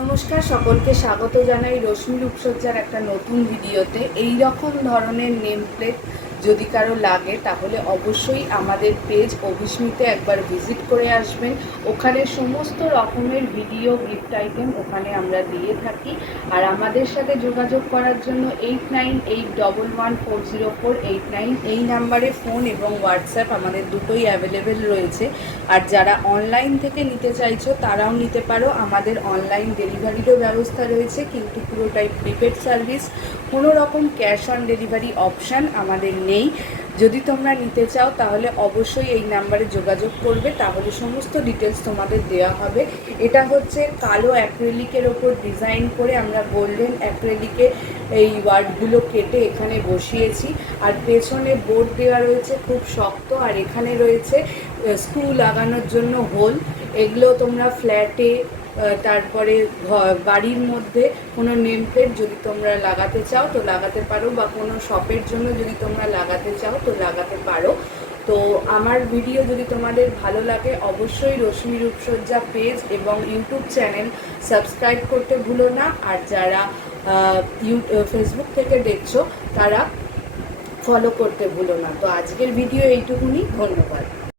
নমস্কার, সকলকে স্বাগত জানাই রশ্মি রূপসজ্জার একটা নতুন ভিডিওতে। এই রকম ধরনের নেম প্লেট যদি কারো লাগে তাহলে অবশ্যই আমাদের পেজ অভিস্মিতে একবার ভিজিট করে আসবেন। ওখানে সমস্ত রকমের ভিডিও গিফট আইটেম ওখানে আমরা দিয়ে থাকি। আর আমাদের সাথে যোগাযোগ করার জন্য 8981140489 এই নাম্বারে ফোন এবং হোয়াটসঅ্যাপ আমাদের দুটোই অ্যাভেলেবেল রয়েছে। আর যারা অনলাইন থেকে নিতে চাইছো তারাও নিতে পারো। আমাদের অনলাইন ডেলিভারিরও ব্যবস্থা রয়েছে, কিন্তু পুরোটাই প্রিপেড সার্ভিস। কোনো রকম ক্যাশ অন ডেলিভারি অপশান আমাদের নেই। যদি তোমরা নিতে চাও তাহলে অবশ্যই এই নাম্বারে যোগাযোগ করবে, তাহলে সমস্ত ডিটেলস তোমাদের দেওয়া হবে। এটা হচ্ছে কালো অ্যাক্রিলিকের ওপর ডিজাইন করে আমরা গোল্ডেন অ্যাক্রিলিকে এই ওয়ার্ডগুলো কেটে এখানে বসিয়েছি। আর পেছনে বোর্ড দেওয়া রয়েছে খুব শক্ত, আর এখানে রয়েছে স্ক্রু লাগানোর জন্য হোল। এগুলো তোমরা ফ্ল্যাটে, তারপরে বাড়ির মধ্যে কোনো নেম প্লেট যদি তোমরা লাগাতে চাও তো লাগাতে পারো, বা কোনো শপের জন্য যদি তোমরা লাগাতে চাও তো লাগাতে পারো। তো আমার ভিডিও যদি তোমাদের ভালো লাগে অবশ্যই রশ্মি রূপসজ্জা পেজ এবং ইউটিউব চ্যানেল সাবস্ক্রাইব করতে ভুলো না। আর যারা ফেসবুক থেকে দেখছো তারা ফলো করতে ভুলো না। তো আজকের ভিডিও এইটুকুনি, ধন্যবাদ।